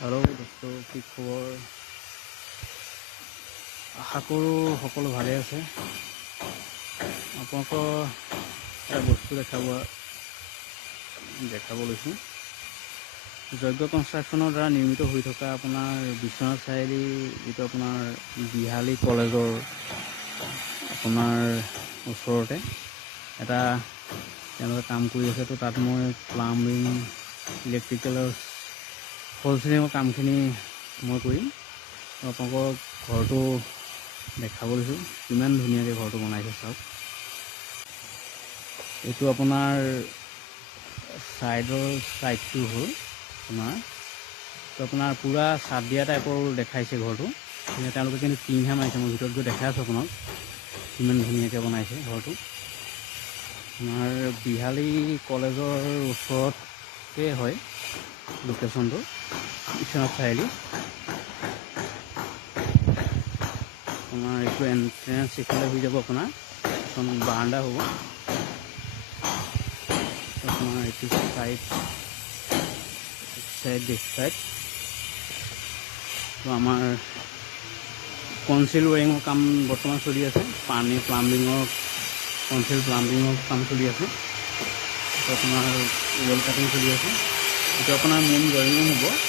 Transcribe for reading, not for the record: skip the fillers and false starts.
Hello' দোস্ত, কি খবৰ? আশা কৰোঁ সকলো ভালে আছে। আপোনালোকৰ এটা বস্তু দেখাব লৈছোঁ। যজ্ঞ কনষ্ট্ৰাকশ্যনৰ দ্বাৰা নিৰ্মিত হৈ থকা আপোনাৰ বিশ্বনাথ চাৰিআলি যিটো আপোনাৰ বিহালী কলেজৰ আপোনাৰ ওচৰতে এটা তেওঁলোকে কাম কৰি আছে। তো তাত মই প্লাম্বিং, ইলেক্ট্ৰিকেলৰ হ'লচেলিঙৰ কামখিনি মই কৰিম। আপোনালোকক ঘৰটো দেখাব লৈছোঁ, কিমান ধুনীয়াকৈ ঘৰটো বনাইছে চাওক। এইটো আপোনাৰ ছাইডটো হ'ল আপোনাৰ পূৰা চাপ দিয়া টাইপৰ দেখাইছে ঘৰটো। তেওঁলোকে কিন্তু টিংহে মাৰিছে। মই ভিতৰত গৈ দেখাই আছোঁ আপোনাক কিমান ধুনীয়াকৈ বনাইছে ঘৰটো। আমাৰ বিহালী কলেজৰ ওচৰতে হয় লোকেশ্যনটো, বিশ্বনাথ চাৰিআলি। আপোনাৰ এইটো এণ্ট্ৰেঞ্চ ইফালে হৈ যাব, আপোনাৰ এখন বাৰাণ্ডা হ'ব। আপোনাৰ এইটো চাইড তো আমাৰ কনচিল ৱেৰিঙৰ কাম বৰ্তমান চলি আছে। প্লাম্বিঙৰ কাম চলি আছে। আপোনাৰ ৱেল কাটিং চলি আছে। এইটো আপোনাৰ মেইন ড্ৰয়িং ৰুম হ'ব।